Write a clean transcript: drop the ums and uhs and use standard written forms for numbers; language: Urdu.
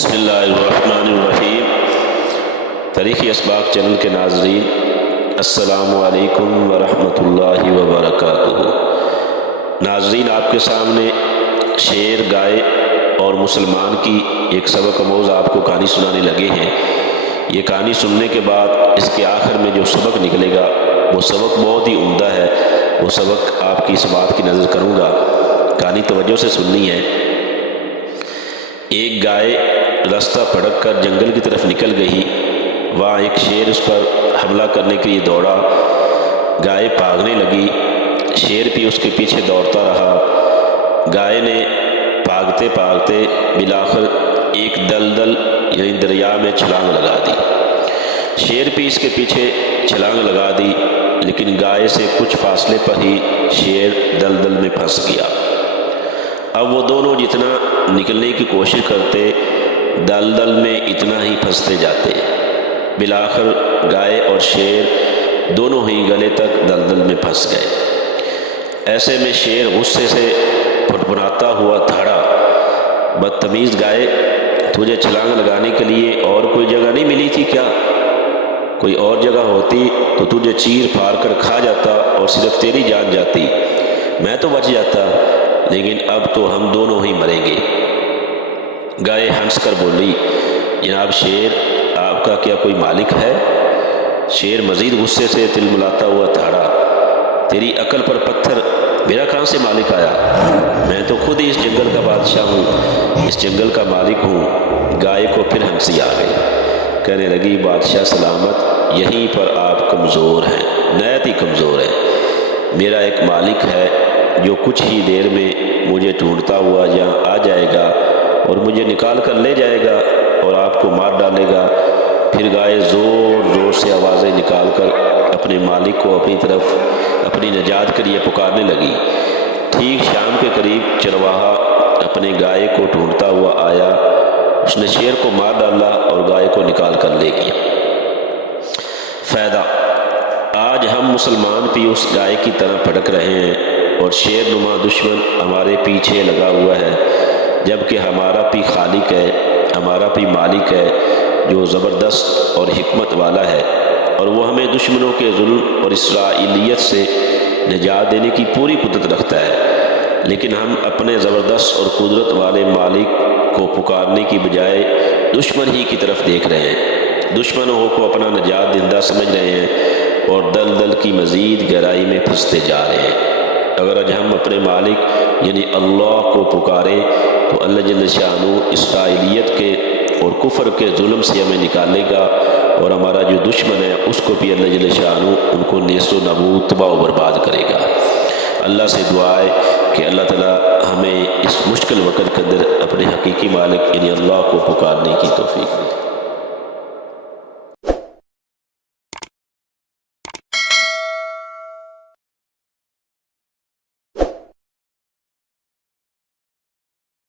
بسم اللہ الرحمن الرحیم۔ تاریخی اسباق چینل کے ناظرین، السلام علیکم ورحمۃ اللہ وبرکاتہ۔ ناظرین، آپ کے سامنے شیر، گائے اور مسلمان کی ایک سبق آموز آپ کو کہانی سنانے لگے ہیں۔ یہ کہانی سننے کے بعد اس کے آخر میں جو سبق نکلے گا وہ سبق بہت ہی عمدہ ہے۔ وہ سبق آپ کی اس بات کی نظر کروں گا، کہانی توجہ سے سننی ہے۔ ایک گائے راستہ پھٹک کر جنگل کی طرف نکل گئی۔ وہاں ایک شیر اس پر حملہ کرنے کے لیے دوڑا۔ گائے بھاگنے لگی، شیر بھی اس کے پیچھے دوڑتا رہا۔ گائے نے بھاگتے بھاگتے بالآخر ایک دلدل یعنی دریا میں چھلانگ لگا دی۔ شیر بھی اس کے پیچھے چھلانگ لگا دی، لیکن گائے سے کچھ فاصلے پر ہی شیر دلدل میں پھنس گیا۔ اب وہ دونوں جتنا نکلنے کی کوشش کرتے، دلدل میں اتنا ہی پھنستے جاتے۔ بالآخر گائے اور شیر دونوں ہی گلے تک دلدل میں پھنس گئے۔ ایسے میں شیر غصے سے پھٹپھٹاتا ہوا دھاڑا، بدتمیز گائے، تجھے چھلانگ لگانے کے لیے اور کوئی جگہ نہیں ملی تھی کیا؟ کوئی اور جگہ ہوتی تو تجھے چیر پھاڑ کر کھا جاتا اور صرف تیری جان جاتی، میں تو بچ جاتا، لیکن اب تو ہم دونوں ہی مریں گے۔ گائے ہنس کر بولی، جناب شیر، آپ کا کیا کوئی مالک ہے؟ شیر مزید غصے سے تلملاتا ہوا دھاڑا، تیری عقل پر پتھر، میرا کہاں سے مالک آیا؟ میں تو خود ہی اس جنگل کا بادشاہ ہوں، اس جنگل کا مالک ہوں۔ گائے کو پھر ہنسی آ گئی، کہنے لگی، بادشاہ سلامت، یہیں پر آپ کمزور ہیں، نہایت ہی کمزور ہیں۔ میرا ایک مالک ہے جو کچھ ہی دیر میں مجھے ڈھونڈتا ہوا یہاں آ جائے گا اور مجھے نکال کر لے جائے گا اور آپ کو مار ڈالے گا۔ پھر گائے زور زور سے آوازیں نکال کر اپنے مالک کو اپنی طرف اپنی نجات کے لیے پکارنے لگی۔ ٹھیک شام کے قریب چرواہا اپنے گائے کو ڈھونڈتا ہوا آیا۔ اس نے شیر کو مار ڈالا اور گائے کو نکال کر لے گیا۔ فائدہ: آج ہم مسلمان بھی اس گائے کی طرح بھٹک رہے ہیں اور شیر نما دشمن ہمارے پیچھے لگا ہوا ہے، جبکہ ہمارا بھی خالق ہے، ہمارا بھی مالک ہے جو زبردست اور حکمت والا ہے، اور وہ ہمیں دشمنوں کے ظلم اور اسرائیلیت سے نجات دینے کی پوری قدرت رکھتا ہے، لیکن ہم اپنے زبردست اور قدرت والے مالک کو پکارنے کی بجائے دشمن ہی کی طرف دیکھ رہے ہیں، دشمنوں کو اپنا نجات دہندہ سمجھ رہے ہیں اور دلدل کی مزید گہرائی میں پھنستے جا رہے ہیں۔ اگر آج ہم اپنے مالک یعنی اللہ کو پکاریں تو اللہ جل شانہ اسرائیلیت کے اور کفر کے ظلم سے ہمیں نکالے گا، اور ہمارا جو دشمن ہے اس کو بھی اللہ جل شانہ ان کو نیست و نابود، تباہ و برباد کرے گا۔ اللہ سے دعا ہے کہ اللہ تعالی ہمیں اس مشکل وقت کے اندر اپنے حقیقی مالک یعنی اللہ کو پکارنے کی توفیق دے۔